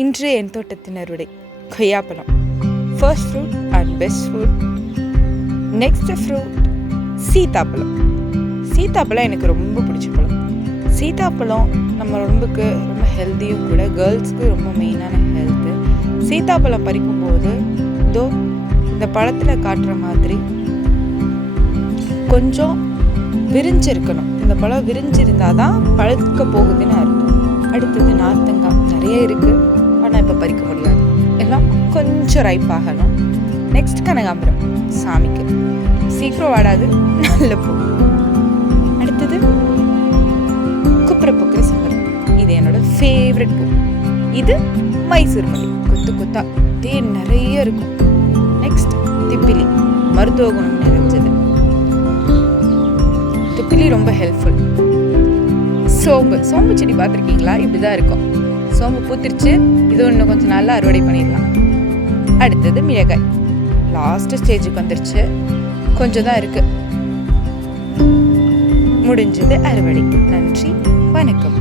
இன்று என் தோட்டத்தின் அறுவடை கொய்யாப்பழம். First fruit and best fruit. Next fruit சீத்தாப்பழம். சீத்தாப்பழம் எனக்கு ரொம்ப பிடிச்ச பழம். சீத்தாப்பழம் நம்ம உடம்புக்கு ரொம்ப ஹெல்த்தியும் கூட, கேர்ள்ஸ்க்கு ரொம்ப மெயினான ஹெல்த்து. சீத்தாப்பழம் பறிக்கும்போது இந்த பழத்தில் காட்டுற மாதிரி கொஞ்சம் விரிஞ்சிருக்கணும். இந்த பழம் விரிஞ்சிருந்தால் தான் பழுக்க போகுதுன்னு அர்த்தம். அடுத்தது நார்த்தங்காய் நிறைய இருக்குது, ஆனால் இப்போ பறிக்க முடியாது, எல்லாம் கொஞ்சம் ரைப் ஆகணும். நெக்ஸ்ட் கனகாம்பரம், சாமிக்கு சீக்கிரம் வாடாது, நல்ல பூ. அடுத்தது குப்புற பூக்கிற சம்பரம், இது என்னோட ஃபேவரட் பூ. இது மைசூர் மல்லி, கொத்து கொத்தா தேன் நிறைய இருக்கும். நெக்ஸ்ட் திப்பிலி, மருத்துவ குணம் நிறைஞ்சது. திப்பிலி ரொம்ப ஹெல்ப்ஃபுல். சோம்பு செடி பார்த்துருக்கீங்களா? இப்படி தான் இருக்கும். சோம்பு பூத்திருச்சு, இது இன்னும் கொஞ்சம் நல்லா அறுவடை பண்ணிடலாம். அடுத்தது மிளகாய், லாஸ்ட் ஸ்டேஜுக்கு வந்துருச்சு, கொஞ்சம் தான் இருக்கு. முடிஞ்சது அறுவடை. நன்றி, வணக்கம்.